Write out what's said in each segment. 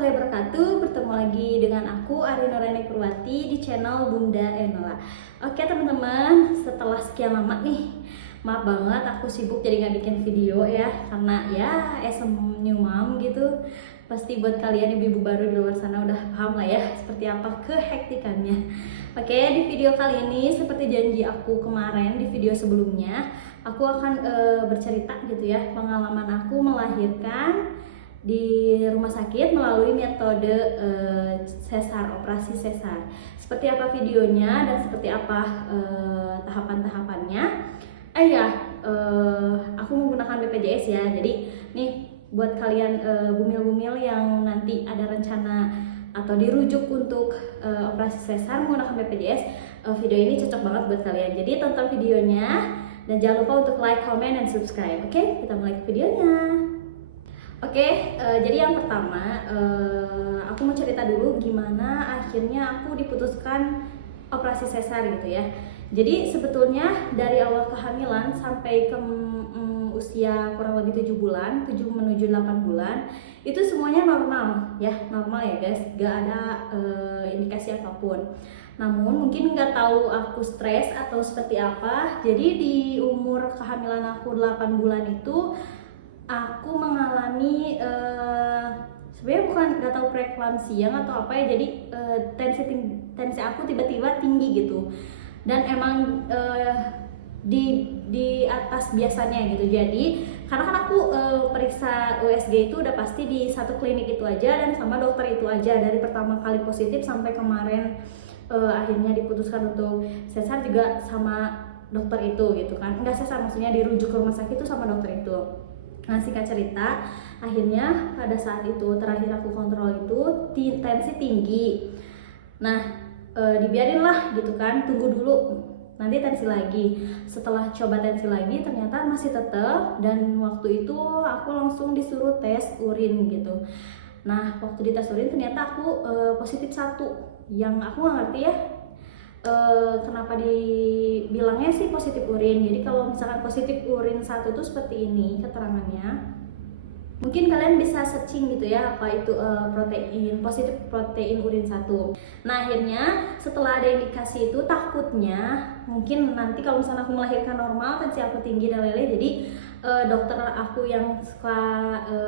warahmatullahi wabarakatuh. Bertemu lagi dengan aku Ari Nurani Purwati di channel Bunda Enola. Oke teman-teman, setelah sekian lama nih, maaf banget aku sibuk jadi nggak bikin video ya, karena ya new mom gitu. Pasti buat kalian ibu-ibu baru di luar sana udah paham lah ya seperti apa kehektikannya. Oke, di video kali ini seperti janji aku kemarin di video sebelumnya, aku akan bercerita gitu ya pengalaman aku melahirkan di rumah sakit melalui metode sesar, operasi sesar. Seperti apa videonya dan seperti apa tahapan-tahapannya. Aku menggunakan BPJS ya. Jadi nih buat kalian bumil-bumil yang nanti ada rencana atau dirujuk untuk operasi sesar menggunakan BPJS, video ini cocok banget buat kalian. Jadi tonton videonya dan jangan lupa untuk like, comment, dan subscribe. Oke, kita mulai ke videonya. Oke, jadi yang pertama aku mau cerita dulu gimana akhirnya aku diputuskan operasi sesar gitu ya. Jadi sebetulnya dari awal kehamilan sampai ke usia kurang lebih 7 bulan, 7 menuju 8 bulan, itu semuanya normal ya guys, gak ada indikasi apapun. Namun mungkin nggak tahu aku stres atau seperti apa, jadi di umur kehamilan aku 8 bulan itu aku mengalami sebenarnya bukan nggak tahu preeklamsia atau apa ya, jadi tensi aku tiba-tiba tinggi gitu, dan emang di atas biasanya gitu. Jadi karena kan aku periksa USG itu udah pasti di satu klinik itu aja dan sama dokter itu aja dari pertama kali positif sampai kemarin akhirnya diputuskan untuk sesar juga sama dokter itu gitu kan. Enggak sesar, maksudnya dirujuk ke rumah sakit itu sama dokter itu. Nah, singkat cerita, akhirnya pada saat itu terakhir aku kontrol itu tensi tinggi. Nah, dibiarin lah gitu kan, tunggu dulu nanti tensi lagi. Setelah coba tensi lagi ternyata masih tetap, dan waktu itu aku langsung disuruh tes urin gitu. Nah, waktu dites urin ternyata aku positif 1, yang aku nggak ngerti ya kenapa dibilangnya sih positif urin. Jadi kalau misalkan positif urin 1 itu seperti ini keterangannya. Mungkin kalian bisa searching gitu ya apa itu positif protein urin 1. Nah, akhirnya setelah ada indikasi itu, takutnya mungkin nanti kalau misalnya aku melahirkan normal, tensi aku tinggi dan lele, jadi dokter aku yang suka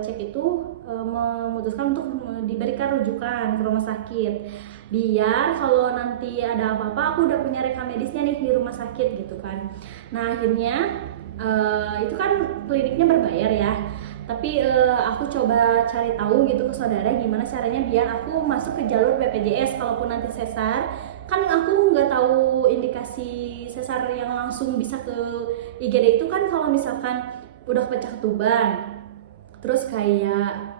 cek itu memutuskan untuk diberikan rujukan ke rumah sakit, biar kalau nanti ada apa-apa aku udah punya rekam medisnya nih di rumah sakit gitu kan. Nah, akhirnya itu kan kliniknya berbayar ya, tapi aku coba cari tahu gitu ke saudara gimana caranya biar aku masuk ke jalur BPJS kalaupun nanti sesar. Kan aku nggak tahu indikasi sesar yang langsung bisa ke IGD itu kan kalau misalkan udah pecah ketuban, terus kayak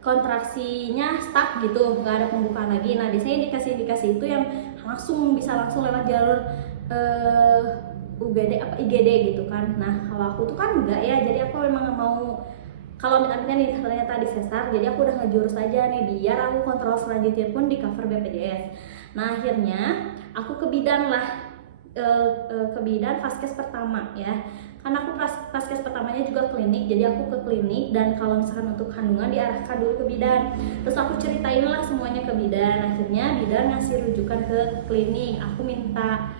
kontraksinya stuck gitu, nggak ada pembukaan lagi. Nah, biasanya indikasi-indikasi itu yang bisa langsung lewat jalur UGD apa IGD gitu kan. Nah, kalau aku tuh kan enggak ya, jadi aku memang mau kalau misalnya nih ternyata di sesar, jadi aku udah ngejurus aja nih biar aku kontrol selanjutnya pun di cover BPJS. Nah, akhirnya aku ke bidan lah, ke bidan vaskes pertama ya. Karena aku vaskes pertamanya juga klinik, jadi aku ke klinik, dan kalau misalkan untuk kandungan diarahkan dulu ke bidan. Terus aku ceritain lah semuanya ke bidan. Akhirnya bidan ngasih rujukan ke klinik. Aku minta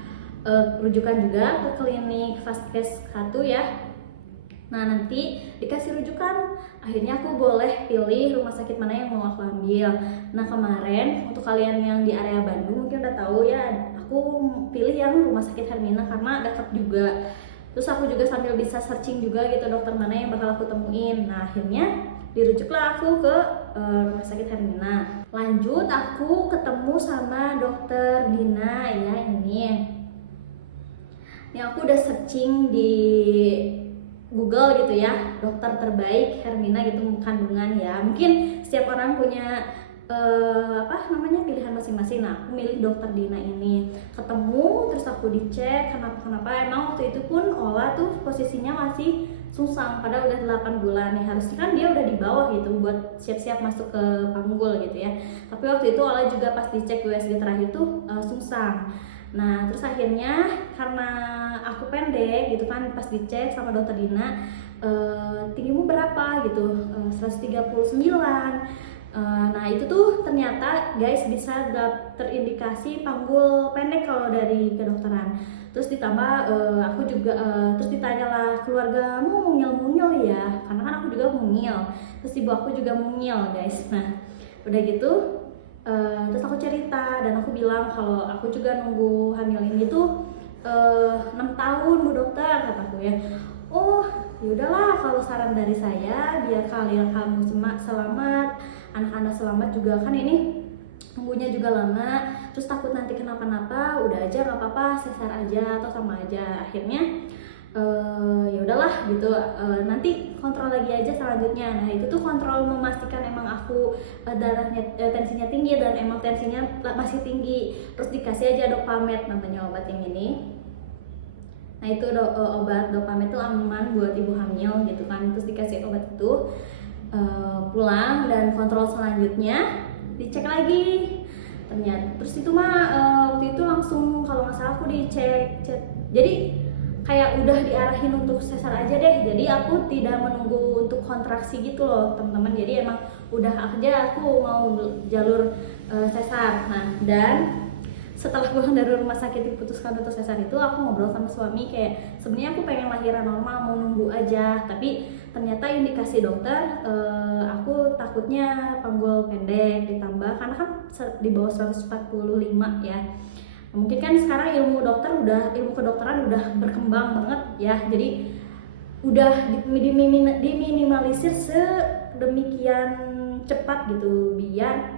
rujukan juga ke klinik vaskes 1 ya. Nah, nanti dikasih rujukan, akhirnya aku boleh pilih rumah sakit mana yang mau aku ambil. Nah, kemarin untuk kalian yang di area Bandung mungkin udah tahu ya, aku pilih yang rumah sakit Hermina karena dekat juga. Terus aku juga sambil bisa searching juga gitu dokter mana yang bakal aku temuin. Nah, akhirnya dirujuklah aku ke rumah sakit Hermina. Lanjut aku ketemu sama dokter Dina ya, ini aku udah searching di Google gitu ya, dokter terbaik Hermina gitu kandungan ya. Mungkin setiap orang punya pilihan masing-masing. Nah, aku milih dokter Dina ini. Ketemu, terus aku dicek kenapa emang waktu itu pun Ola tuh posisinya masih sungsang, padahal udah 8 bulan nih. Harusnya kan dia udah di bawah gitu buat siap-siap masuk ke panggul gitu ya. Tapi waktu itu Ola juga pas dicek USG terakhir tuh sungsang. Nah, terus akhirnya karena aku pendek gitu kan, pas dicek sama dokter Dina, tinggimu berapa gitu, 139. Nah itu tuh ternyata guys bisa terindikasi panggul pendek kalau dari kedokteran. Terus ditambah aku juga terus ditanyalah, keluargamu mungil-mungil ya, karena kan aku juga mungil, terus ibu aku juga mungil guys. Nah udah gitu terus aku cerita dan aku bilang kalau aku juga nunggu hamil ini tuh 6 tahun Bu Dokter, kataku ya. Oh yaudahlah, kalau saran dari saya biar kalian kamu selamat, anak-anak selamat juga, kan ini nunggunya juga lama, terus takut nanti kenapa-napa, udah aja nggak apa-apa, sesar aja atau sama aja. Akhirnya ya udahlah gitu, nanti kontrol lagi aja selanjutnya. Nah itu tuh kontrol memastikan emang aku darahnya tensinya tinggi dan emang tensinya masih tinggi, terus dikasih aja Dopamed namanya obat yang ini. Nah itu obat Dopamed itu aman buat ibu hamil gitu kan. Terus dikasih obat itu, pulang dan kontrol selanjutnya dicek lagi. Ternyata terus itu mah waktu itu langsung kalau nggak salah aku dicek. Jadi kayak udah diarahin untuk sesar aja deh. Jadi aku tidak menunggu untuk kontraksi gitu loh teman-teman. Jadi emang udah aja aku mau jalur sesar. Nah dan setelah pulang dari rumah sakit diputuskan untuk sesar itu, aku ngobrol sama suami kayak sebenarnya aku pengen lahiran normal, mau nunggu aja, tapi ternyata indikasi dokter aku takutnya panggul pendek, ditambah karena kan di bawah 145 ya. Mungkin kan sekarang ilmu kedokteran udah berkembang banget ya, jadi udah diminimalisir sedemikian cepat gitu biar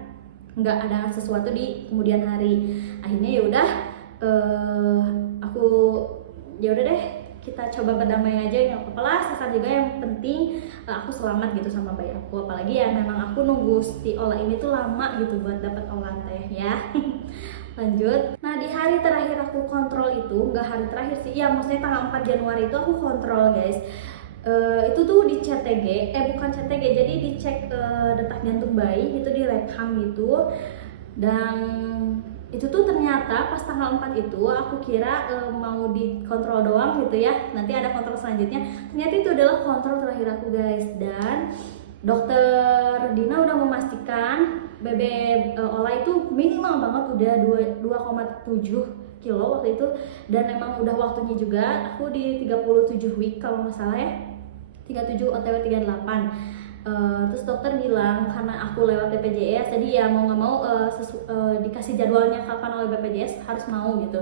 nggak ada sesuatu di kemudian hari. Akhirnya ya udah aku ya udah deh, kita coba berdamai aja, nggak apa-apa lah, sesar juga yang penting aku selamat gitu sama bayi aku. Apalagi ya memang aku nunggu si olah ini tuh lama gitu buat dapat olah teh ya. Lanjut. Nah di hari terakhir aku kontrol itu, nggak hari terakhir sih ya, maksudnya tanggal 4 Januari itu aku kontrol guys. Itu tuh di CTG, bukan CTG, jadi dicek detak jantung bayi, itu direkam gitu. Dan itu tuh ternyata pas tanggal 4 itu aku kira mau dikontrol doang gitu ya, nanti ada kontrol selanjutnya. Ternyata itu adalah kontrol terakhir aku guys. Dan dokter Dina udah memastikan BB Ola itu minimal banget udah 2,7 kilo waktu itu. Dan emang udah waktunya juga, aku di 37 week kalau nggak salah ya, 37 OTW 38. Terus dokter bilang karena aku lewat BPJS, jadi ya mau nggak mau dikasih jadwalnya kapan oleh BPJS harus mau gitu.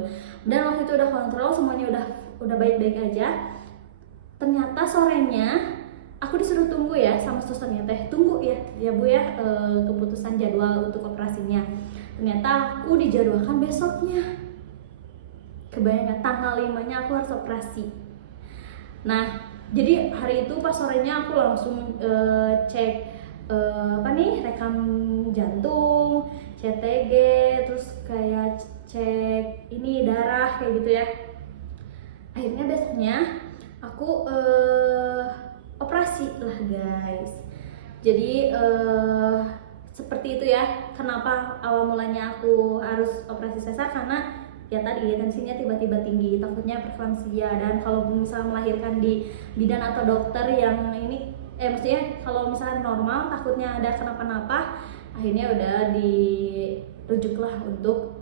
Dan waktu itu udah kontrol, semuanya udah baik-baik aja. Ternyata sorenya aku disuruh tunggu ya sama susternya, tunggu ya Bu ya keputusan jadwal untuk operasinya. Ternyata aku dijadwalkan besoknya. Kebayang tanggal 5-nya aku harus operasi. Nah jadi hari itu pas sorenya aku langsung cek rekam jantung, CTG, terus kayak cek ini darah kayak gitu ya. Akhirnya besoknya aku operasi lah guys. Jadi seperti itu ya, kenapa awal mulanya aku harus operasi sesar, karena ya tadi tensinya tiba-tiba tinggi, takutnya preeklamsia. Dan kalau misalnya melahirkan di bidan atau dokter yang ini maksudnya kalau misalnya normal takutnya ada kenapa-napa, akhirnya udah dirujuklah untuk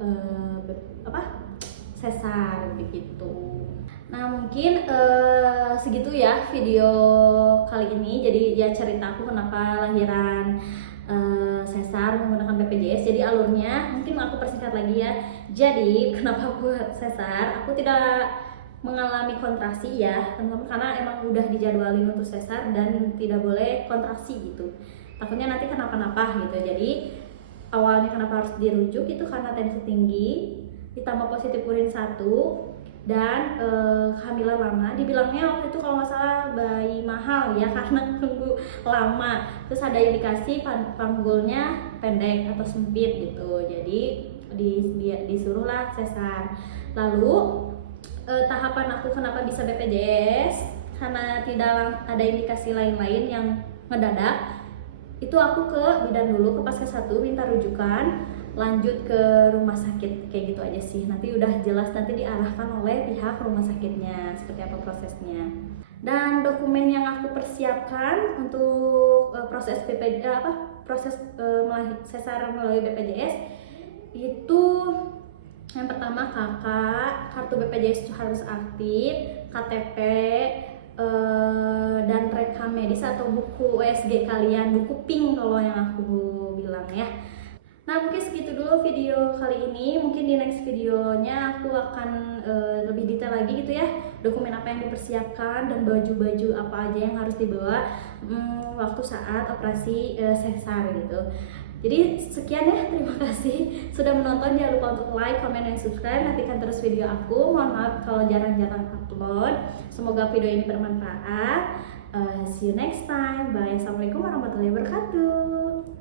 sesar begitu. Nah mungkin segitu ya video kali ini. Jadi ya ceritaku kenapa lahiran sesar menggunakan BPJS. Jadi alurnya mungkin aku persingkat lagi ya. Jadi kenapa buat sesar, aku tidak mengalami kontraksi ya teman-teman, karena emang udah dijadwalin untuk sesar dan tidak boleh kontraksi gitu, takutnya nanti kenapa-napa gitu. Jadi awalnya kenapa harus dirujuk itu karena tensi tinggi ditambah positif urin 1 dan kehamilan lama. Dibilangnya waktu itu kalau nggak salah bayi mahal ya karena tunggu lama. Terus ada indikasi panggulnya pendek atau sempit gitu. Jadi disuruhlah sesar. Lalu tahapan aku kenapa bisa BPJS, karena tidak ada indikasi lain-lain yang mendadak. Itu aku ke bidan dulu, ke Paskes 1 minta rujukan, lanjut ke rumah sakit, kayak gitu aja sih. Nanti udah jelas nanti diarahkan oleh pihak rumah sakitnya seperti apa prosesnya. Dan dokumen yang aku persiapkan untuk proses sesar melalui BPJS itu yang pertama kartu BPJS itu harus aktif, KTP, dan rekam medis atau buku USG kalian, buku pink kalau yang aku bilang ya. Nah mungkin segitu dulu video kali ini. Mungkin di next videonya aku akan lebih detail lagi gitu ya, dokumen apa yang dipersiapkan dan baju-baju apa aja yang harus dibawa waktu saat operasi sesar gitu. Jadi sekian ya, terima kasih sudah menonton. Jangan lupa untuk like, comment, dan subscribe. Nantikan terus video aku. Mohon maaf kalau jarang-jarang upload. Semoga video ini bermanfaat. See you next time. Bye. Assalamualaikum warahmatullahi wabarakatuh.